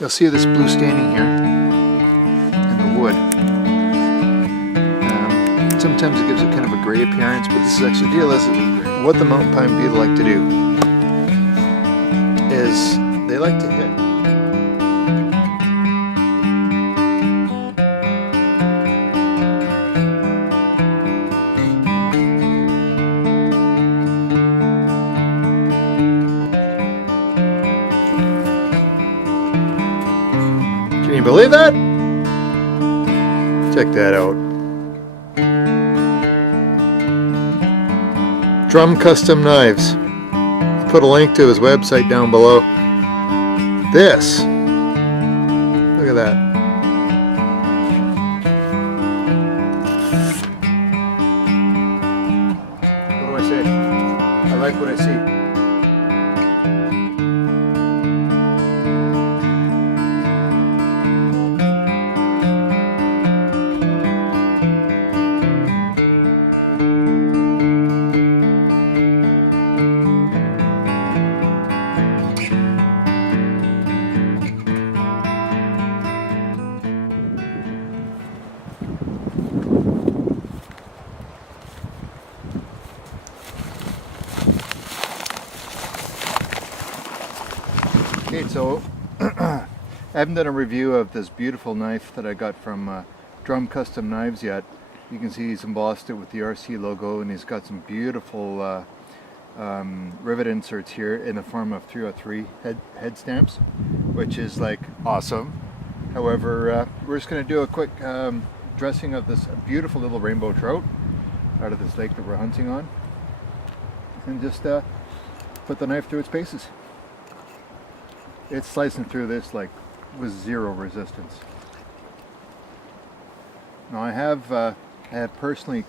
You'll see this blue staining here in the wood. Sometimes it gives it kind of a gray appearance, but this is actually the deal is what the mountain pine beetle like to do is they like to hit. Can you believe that? Check that out. Drum Custom Knives. I'll put a link to his website down below. This. Look at that. What do I say? I like what I see. Okay, so I haven't done a review of this beautiful knife that I got from Drum Custom Knives yet. You can see he's embossed it with the RC logo, and he's got some beautiful rivet inserts here in the form of 303 head stamps, which is like awesome. However, we're just going to do a quick dressing of this beautiful little rainbow trout out of this lake that we're hunting on, and just put the knife through its paces. It's slicing through this like with zero resistance. Now I have personally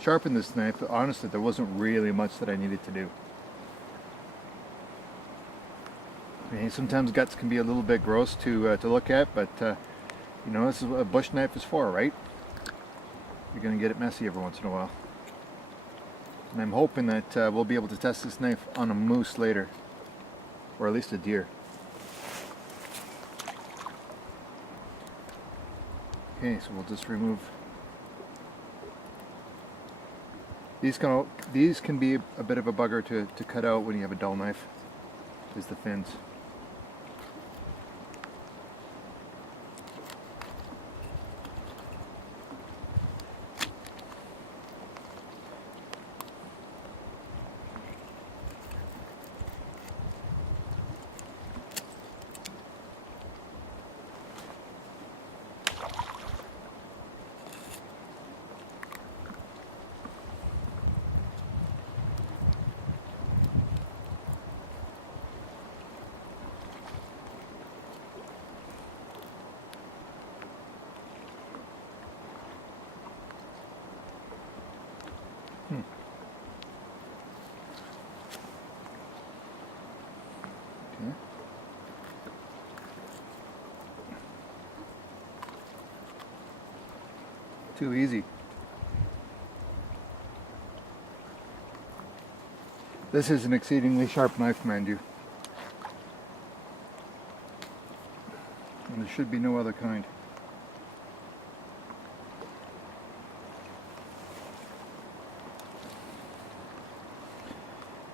sharpened this knife, but honestly there wasn't really much that I needed to do. I mean, sometimes guts can be a little bit gross to look at, but you know, this is what a bush knife is for, right? You're going to get it messy every once in a while. And I'm hoping that we'll be able to test this knife on a moose later. Or at least a deer. Okay, so we'll just remove. These can be a bit of a bugger to cut out when you have a dull knife, is the fins. Okay. Too easy. This is an exceedingly sharp knife, mind you. And there should be no other kind.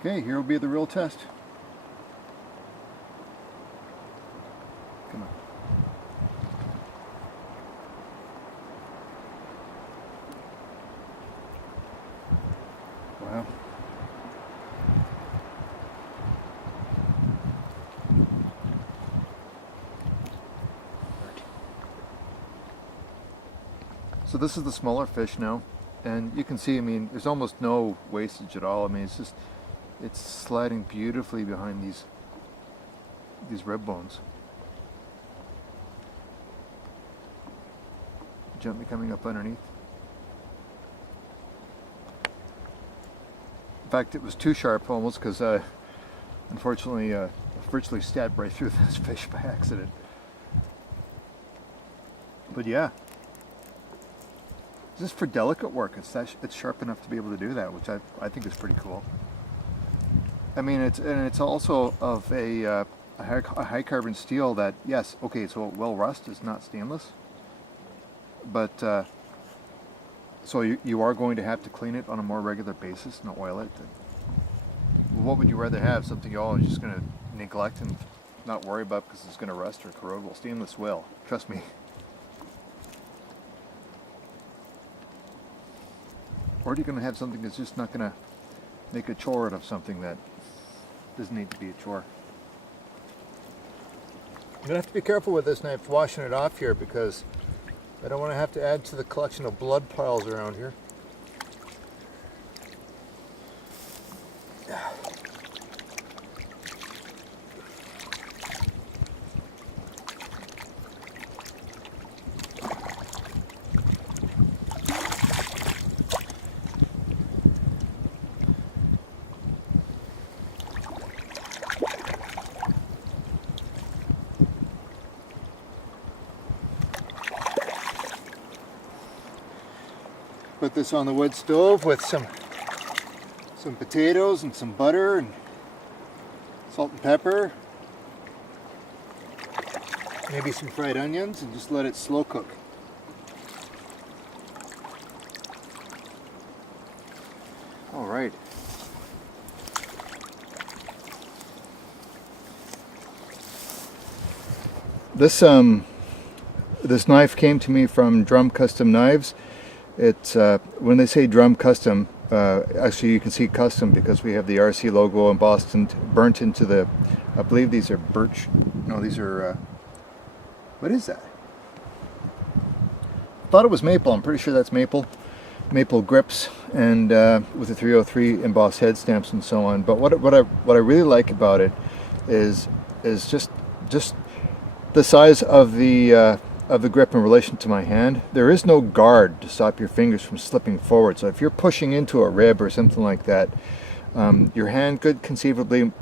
Okay, here will be the real test. Come on. Wow. So this is the smaller fish now, and you can see, I mean, there's almost no wastage at all. I mean, it's sliding beautifully behind these rib bones. Gently coming up underneath. In fact, it was too sharp almost, because unfortunately I virtually stabbed right through this fish by accident. But yeah, just for delicate work, it's sharp enough to be able to do that, which I think is pretty cool. I mean, it's also of a a high carbon steel that, yes, okay, so it will rust, it's not stainless, but so you are going to have to clean it on a more regular basis and oil it. What would you rather have? Something you're always just going to neglect and not worry about because it's going to rust or corrode? Well, stainless will, trust me. Or are you going to have something that's just not going to make a chore out of something that doesn't need to be a chore? I'm going to have to be careful with this knife washing it off here because I don't want to have to add to the collection of blood piles around here. Put this on the wood stove with some potatoes and some butter and salt and pepper, maybe some fried onions, and just let it slow cook. All right. This knife came to me from Drum Custom Knives. It's when they say Drum Custom, actually you can see custom because we have the RC logo embossed and burnt into the, I believe these are birch, no, these are, what is that? I thought it was maple. I'm pretty sure that's maple grips, and with the 303 embossed head stamps and so on. But what I really like about it is just the size of the grip in relation to my hand. There is no guard to stop your fingers from slipping forward. So if you're pushing into a rib or something like that, your hand could conceivably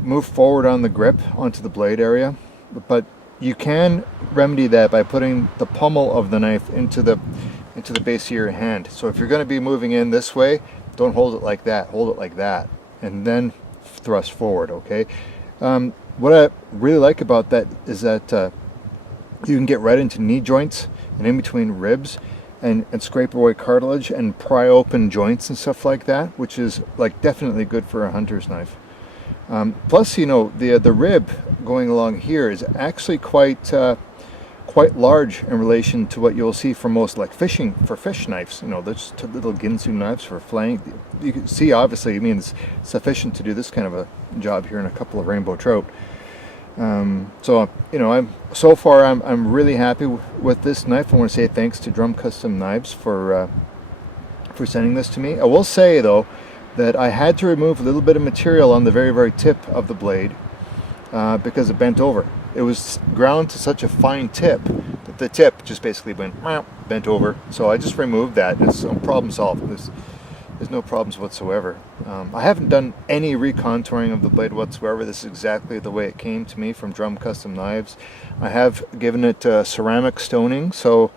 move forward on the grip onto the blade area, but you can remedy that by putting the pommel of the knife into the base of your hand. So if you're going to be moving in this way, don't hold it like that, hold it like that, and then thrust forward, okay? What I really like about that is that you can get right into knee joints and in between ribs and scrape away cartilage and pry open joints and stuff like that, which is like definitely good for a hunter's knife. Plus, you know, the rib going along here is actually quite large in relation to what you'll see for most like fish knives. You know, there's little Ginsu knives for flaying. You can see, obviously, I mean, it's sufficient to do this kind of a job here in a couple of rainbow trout. So you know, I'm really happy with this knife. I want to say thanks to Drum Custom Knives for sending this to me. I will say though that I had to remove a little bit of material on the very tip of the blade because it bent over. It was ground to such a fine tip that the tip just basically went bent over. So I just removed that. It's problem solved. There's no problems whatsoever. I haven't done any recontouring of the blade whatsoever. This is exactly the way it came to me from Drum Custom Knives. I have given it ceramic stoning, so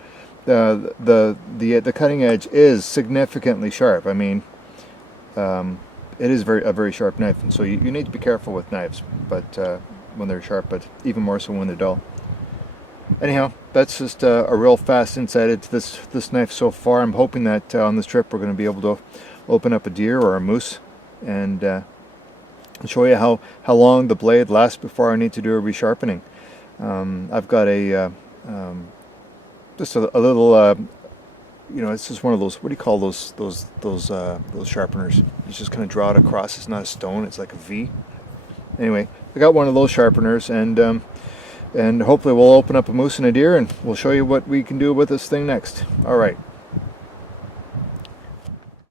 the cutting edge is significantly sharp. I mean, it is a very sharp knife, and so you need to be careful with knives, but when they're sharp, but even more so when they're dull. Anyhow, that's just a real fast insight into this knife so far. I'm hoping that on this trip we're going to be able to open up a deer or a moose and show you how long the blade lasts before I need to do a resharpening. I've got just a little you know, it's just one of those, what do you call those sharpeners? You just kind of draw it across. It's not a stone, it's like a V. Anyway, I got one of those sharpeners, and hopefully we'll open up a moose and a deer and we'll show you what we can do with this thing next. All right.